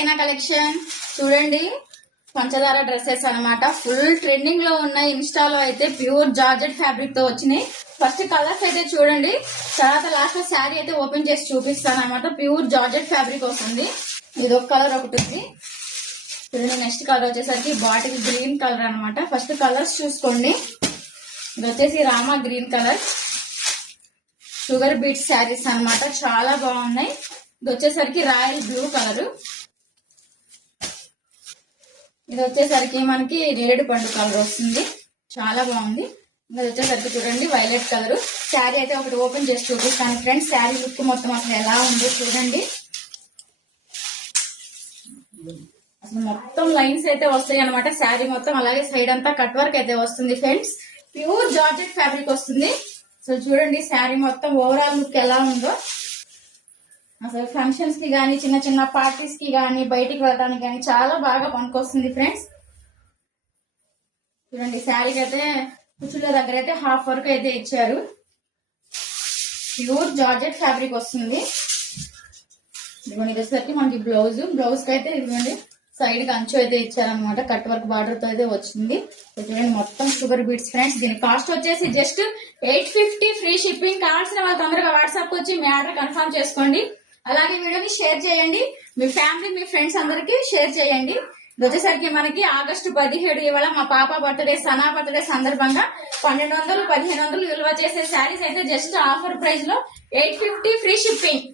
Saina collection. చూడండి పంచదార dresses అన్నమాట. ఫుల్ ట్రెండింగ్ లో ఉన్నాయి. ఇన్స్టాలో అయితే ప్యూర్ జార్జెట్ ఫ్యాబ్రిక్ తో వచ్చినాయి. ఫస్ట్ కలర్స్ అయితే చూడండి, తర్వాత లాస్ట్ లో శారీ అయితే ఓపెన్ చేసి చూపిస్తాను అనమాట. ప్యూర్ జార్జెట్ ఫ్యాబ్రిక్ వస్తుంది. ఇది ఒక కలర్ ఒకటి ఉంది చూడండి. నెక్స్ట్ కలర్ వచ్చేసరికి బాటిల్ గ్రీన్ కలర్ అనమాట. ఫస్ట్ కలర్స్ చూసుకోండి. ఇది వచ్చేసి Rama green colour, sugar beads saris అన్నమాట. చాలా బాగున్నాయి. ఇది వచ్చేసరికి రాయల్ బ్లూ కలర్, ఇది వచ్చేసరికి మనకి నేరేడు పండు కలర్ వస్తుంది. చాలా బాగుంది. ఇది వచ్చేసరికి చూడండి వైలెట్ కలర్. శారీ అయితే ఒకటి ఓపెన్ చేసి చూపిస్తాను ఫ్రెండ్స్. శారీ లుక్ మొత్తం అసలు ఎలా ఉందో చూడండి. అసలు మొత్తం లైన్స్ అయితే వస్తాయి అనమాట. శారీ మొత్తం అలాగే సైడ్ అంతా కట్ వర్క్ అయితే వస్తుంది ఫ్రెండ్స్. ప్యూర్ జార్జెట్ ఫ్యాబ్రిక్ వస్తుంది. సో చూడండి శారీ మొత్తం ఓవరాల్ లుక్ ఎలా ఉందో. అసలు ఫంక్షన్స్ కి గానీ, చిన్న చిన్న పార్టీస్ కి గానీ, బయటికి వెళ్ళడానికి గానీ చాలా బాగా పనికొస్తుంది ఫ్రెండ్స్. చూడండి శారీకి అయితే కుచ్చుల దగ్గర అయితే హాఫ్ వర్క్ అయితే ఇచ్చారు. ప్యూర్ జార్జెట్ ఫ్యాబ్రిక్ వస్తుంది. ఇదిగోండి ఇది వచ్చేసరికి మనకి బ్లౌజ్ కి అయితే ఇదిగోండి సైడ్ కి అంచు అయితే ఇచ్చారనమాట. కట్ వర్క్ బార్డర్ తో అయితే వచ్చింది. చూడండి మొత్తం షుగర్ బీట్స్ ఫ్రెండ్స్. దీని కాస్ట్ వచ్చేసి జస్ట్ 850 ఫ్రీ షిప్పింగ్. కావాల్సిన వాళ్ళు తొందరగా వాట్సాప్ వచ్చి మీ ఆర్డర్ కన్ఫర్మ్ చేసుకోండి. అలాగే వీడియోని షేర్ చేయండి. మీ ఫ్యామిలీ మీ ఫ్రెండ్స్ అందరికి షేర్ చేయండి. ఇది వచ్చేసరికి మనకి ఆగస్టు 17 ఇవాళ మా పాప బర్త్డే, సనా బర్త్డే సందర్భంగా 1200 1500 విలువ చేసే శారీస్ అయితే జస్ట్ ఆఫర్ ప్రైస్ లో 850 ఫ్రీ షిప్పింగ్.